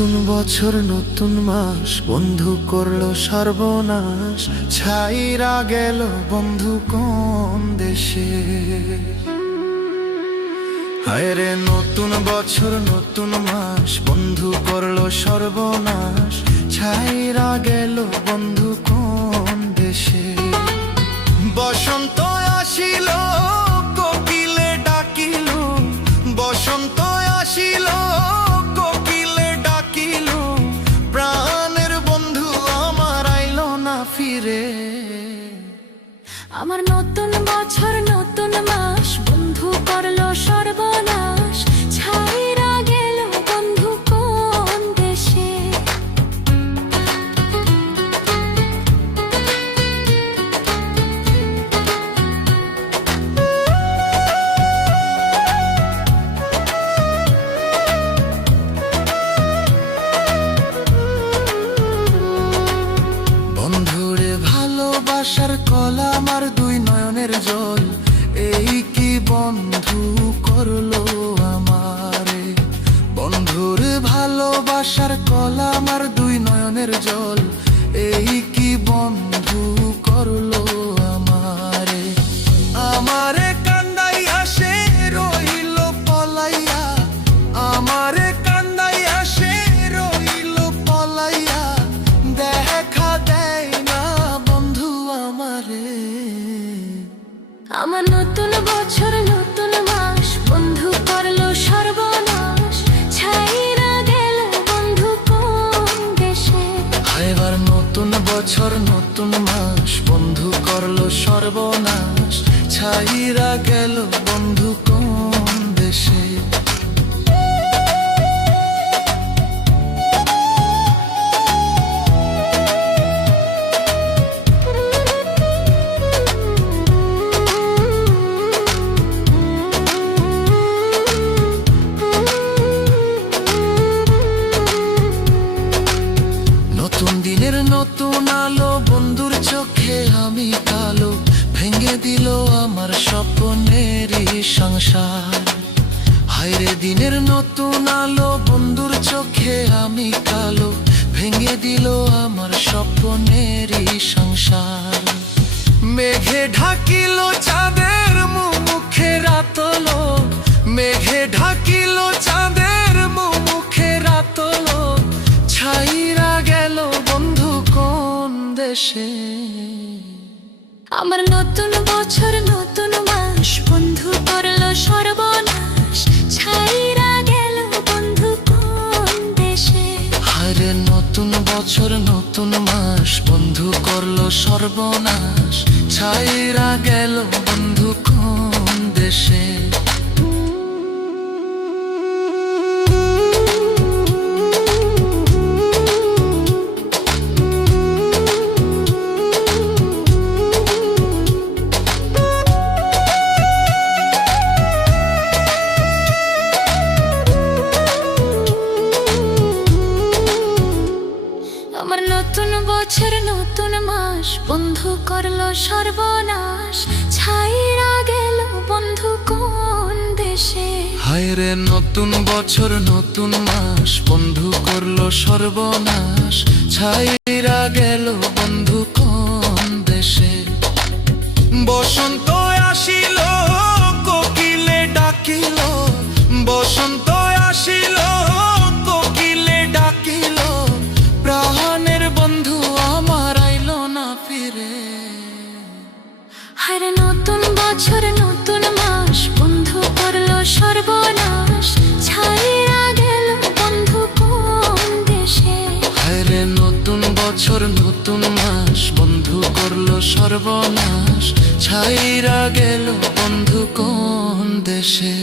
নতুন বছর নতুন মাস, বন্ধু করলো সর্বনাশ। ছাইরা গেল বন্ধু কোন দেশে। হায় রে নতুন বছর নতুন মাস, বন্ধু করলো সর্বনাশ। ছাইরা গেল বন্ধু কোন দেশে। বসন্ত আসিল কোকিলে ডাকিল, বসন্ত আসিল কোকিলে ডাকিল, প্রাণের বন্ধু আমার আইলো না ফিরে। আমার নতুন বছর নতুন মাস, বন্ধু করলো সর্বনাশ। ছাইরা গেল বন্ধু কোন দেশে। বন্ধুরে ভালোবাসার কলা আমার দুই নয়নের জল, এই কি বন্ধু করলো আমারে। বন্ধুরে ভালোবাসার কলা আমার দুই নয়নের জল, এই কি বন্ধু করলো আমারে। আমারে কান্দাইয়া সে রইল পলাইয়া, আমারে কান্দাইয়া সে রইল পলাইয়া, দেখা দেয় না বন্ধু আমারে। আমার নতুন বছর নতুন মাস, বন্ধু করলো সর্বনাশ। ছাইরা গেল বন্ধু কোন দেশে। এবার নতুন বছর নতুন মাস, বন্ধু করলো সর্বনাশ। ছাইরা গেল বন্ধু কোন দেশে। নতুন দিনের নতুন আলো, বন্ধুর চোখে আমি কালো, ভেঙে দিল আমার স্বপ্নেরই সংসার। হায়রে দিনের নতুন আলো, বন্ধুর চোখে আমি কালো, ভেঙে দিল আমার স্বপ্নেরই সংসার। মেঘে ঢাকিল চাঁদের মুখে রাতলো, মেঘে ঢাকিল চাঁদের মুখে রাতলো, ছাইরা গেল বন্ধু কোন দেশে। আমার নতুন বছর নতুন মাস, বন্ধু করলো সর্বনাশ। ছাইরা গেল বন্ধু কোন দেশে। আরে নতুন বছর নতুন মাস, বন্ধু করলো সর্বনাশ। ছাইরা গেল বন্ধু কোন দেশে। আমার নতুন বছর নতুন মাস, বন্ধু করলো সর্বনাশ। ছাইরা গেল বন্ধু কোন দেশে। হায় রে নতুন বছর নতুন মাস, বন্ধু করলো সর্বনাশ। ছাইরা গেল বন্ধু কোন দেশে। বসন্ত আসিল কোকিলে ডাকিল, বসন্ত আসিল কোকিলে ডাকিল, প্রাণের বন্ধু আমার আইলো না ফিরে। হায় রে নতুন বছর নতুন মাস, বন্ধু করলো সর্বনাশ। ছাইরা গেল বন্ধু কোন দেশে। হায় রে নতুন বছর নতুন মাস, বন্ধু করলো সর্বনাশ। ছাইরা গেল বন্ধু কোন দেশে।